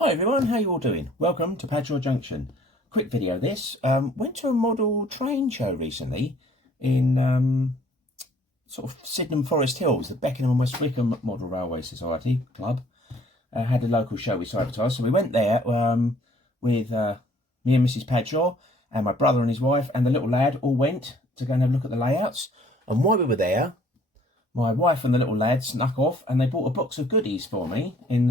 Hi everyone, how you all doing? Welcome to Padshaw Junction. Quick video this. Went to a model train show recently in sort of Sydenham Forest Hills, the Beckenham and West Wickham Model Railway Society Club. Had a local show we advertised, so we went there with me and Mrs Padshaw and my brother and his wife and the little lad all went to go and have a look at the layouts. And while we were there, my wife and the little lad snuck off and they bought a box of goodies for me in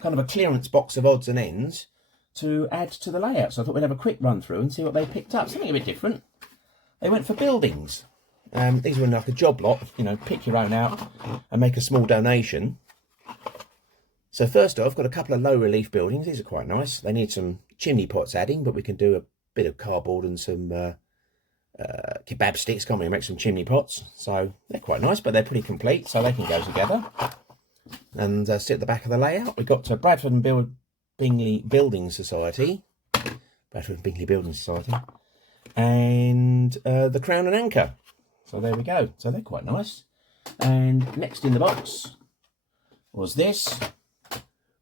kind of a clearance box of odds and ends to add to the layout. So I thought we'd have a quick run through and see what they picked up. Something a bit different. They went for buildings. These were like a job lot, you know, pick your own out and make a small donation. So first off, I've got a couple of low relief buildings. These are quite nice. They need some chimney pots adding, but we can do a bit of cardboard and some kebab sticks, can't we, make some chimney pots. So they're quite nice, but they're pretty complete, so they can go together and sit at the back of the layout. We've got Bradford and Bingley Building Society, and the Crown and Anchor. So there we go. So they're quite nice. And next in the box was this,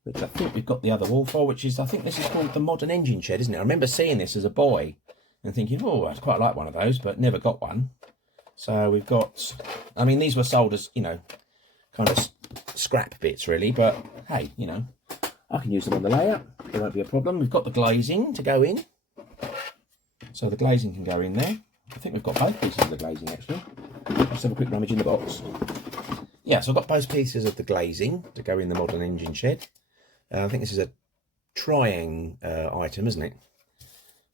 which I think we've got the other wall for, which is, I think this is called the Modern Engine Shed, isn't it? I remember seeing this as a boy and thinking, oh, I'd quite like one of those, but never got one. So we've got, I mean, these were sold as, you know, kind of scrap bits really, but hey, you know, I can use them on the layout. There won't be a problem. We've got the glazing to go in. So the glazing can go in there. I think we've got both pieces of the glazing actually. Let's have a quick rummage in the box. Yeah, so I've got both pieces of the glazing to go in the Modern Engine Shed. I think this is a triangle item, isn't it?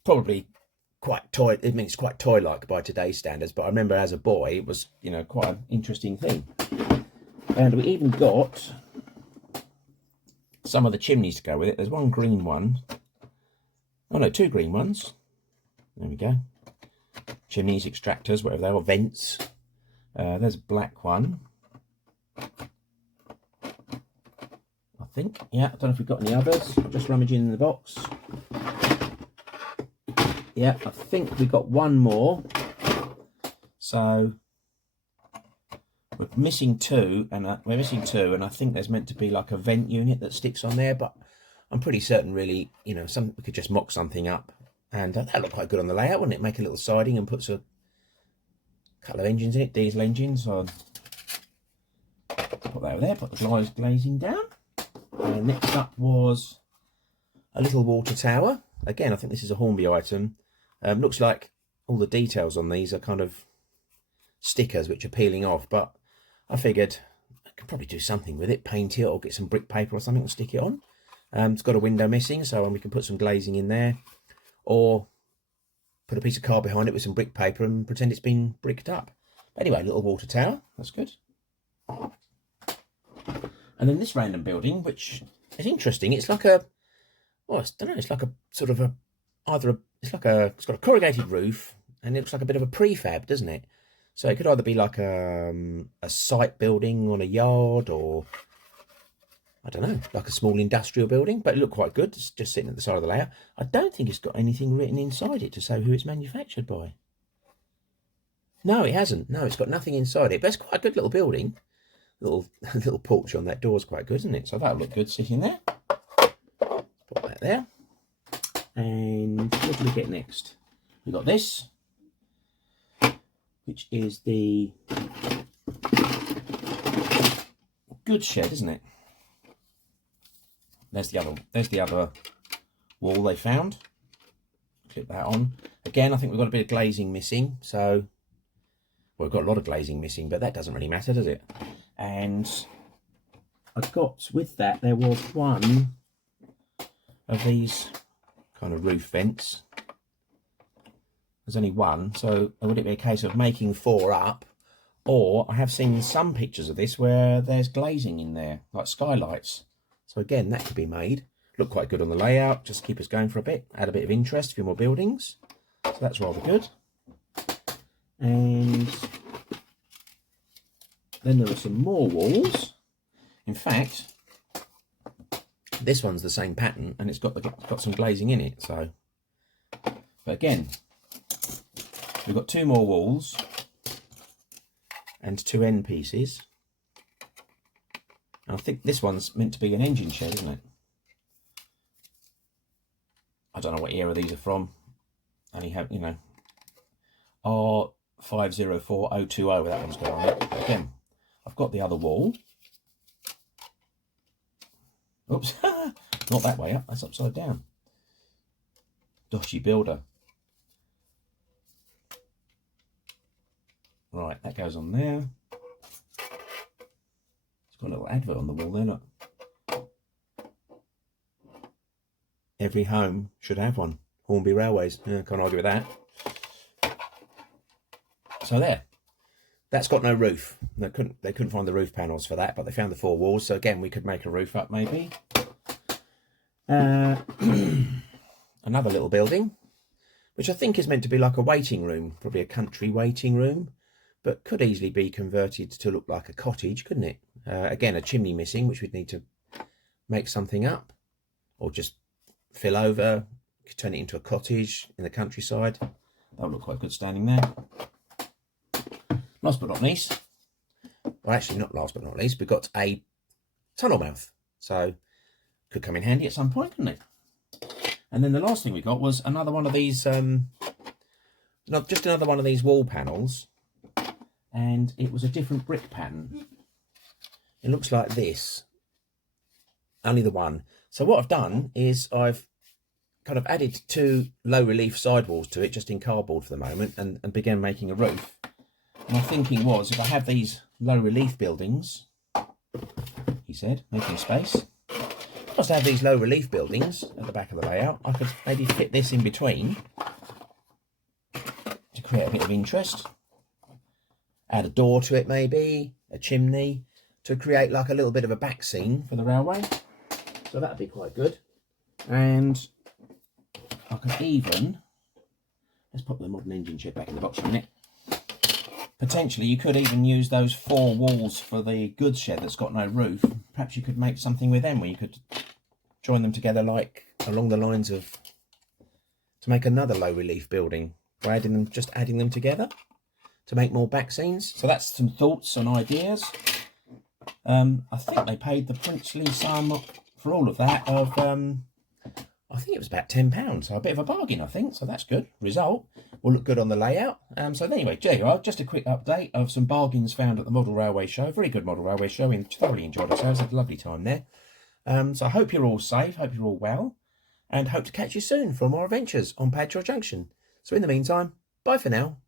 Probably quite toy. I mean, it's quite toy-like by today's standards, but I remember as a boy, it was, you know, quite an interesting thing. And we even got some of the chimneys to go with it. There's one green one. Oh no, two green ones. There we go. Chimneys, extractors, whatever they are, vents. There's a black one. I think. Yeah, I don't know if we've got any others. Just rummaging in the box. Yeah, I think we got one more. So we're missing two, and I think there's meant to be like a vent unit that sticks on there, but I'm pretty certain, really, you know, we could just mock something up, and that looked quite good on the layout, wouldn't it? Make a little siding and put a couple of engines in it, diesel engines. So put that over there. Put the glazing down. And next up was a little water tower. Again, I think this is a Hornby item. Looks like all the details on these are kind of stickers which are peeling off, but I figured I could probably do something with it, paint it or get some brick paper or something and stick it on. It's got a window missing, so we can put some glazing in there, or put a piece of car behind it with some brick paper and pretend it's been bricked up. Anyway, little water tower, that's good. And then this random building, which is interesting, it's like a, well, I don't know, it's like a sort of it's got a corrugated roof, and it looks like a bit of a prefab, doesn't it? So it could either be like a site building on a yard, or I don't know, like a small industrial building, but it looked quite good. It's just sitting at the side of the layout. I don't think it's got anything written inside it to say who it's manufactured by. No, it hasn't. No, it's got nothing inside it, but it's quite a good little building. Little porch on that door is quite good, isn't it? So that'll look good sitting there. Put that there. And what do we get next? We've got this, which is the goods shed, isn't it? There's the other wall they found. Clip that on. Again, I think we've got a bit of glazing missing, so, well, we've got a lot of glazing missing, but that doesn't really matter, does it? And I got, with that, there was one of these kind of roof vents. There's only one, so would it be a case of making four up? Or I have seen some pictures of this where there's glazing in there, like skylights. So again, that could be made. Look quite good on the layout, just keep us going for a bit, add a bit of interest, a few more buildings. So that's rather good. And then there are some more walls. In fact, this one's the same pattern, and it's got some glazing in it. So, but again, we've got two more walls and two end pieces. And I think this one's meant to be an engine shed, isn't it? I don't know what era these are from. Only have, you know, R504020, that one's got on it. But again, I've got the other wall. Oops, not that way up, that's upside down. Doshy builder. Right, that goes on there. It's got a little advert on the wall there, look. Every home should have one. Hornby Railways, yeah, can't argue with that. So there, that's got no roof. They couldn't find the roof panels for that, but they found the 4 walls. So again, we could make a roof up maybe. Another little building, which I think is meant to be like a waiting room, probably a country waiting room, but could easily be converted to look like a cottage, couldn't it? Again, a chimney missing, which we'd need to make something up, or just fill over, turn it into a cottage in the countryside. That would look quite good standing there. Last but not least, well, actually not last but not least, we've got a tunnel mouth. So could come in handy at some point, couldn't it? And then the last thing we got was another one of these, just another one of these wall panels, and it was a different brick pattern. It looks like this, only the one. So what I've done is I've kind of added 2 low relief sidewalls to it, just in cardboard for the moment, and began making a roof. My thinking was, if I have these low relief buildings, he said, making space, if I was to have these low relief buildings at the back of the layout, I could maybe fit this in between to create a bit of interest. Add a door to it maybe, a chimney, to create like a little bit of a back scene for the railway. So that'd be quite good. And I could even, let's pop the modern engine shed back in the box for a minute. Potentially you could even use those 4 walls for the goods shed that's got no roof. Perhaps you could make something with them where you could join them together, like along the lines of, to make another low relief building by just adding them together to make more back scenes. So that's some thoughts and ideas. I think they paid the princely sum for all of that of I think it was about £10, so a bit of a bargain, I think. So that's good. Result will look good on the layout. So anyway, there you are. Just a quick update of some bargains found at the Model Railway Show. Very good Model Railway Show. We thoroughly enjoyed ourselves. Had a lovely time there. So I hope you're all safe. Hope you're all well. And hope to catch you soon for more adventures on Padshaw Junction. So in the meantime, bye for now.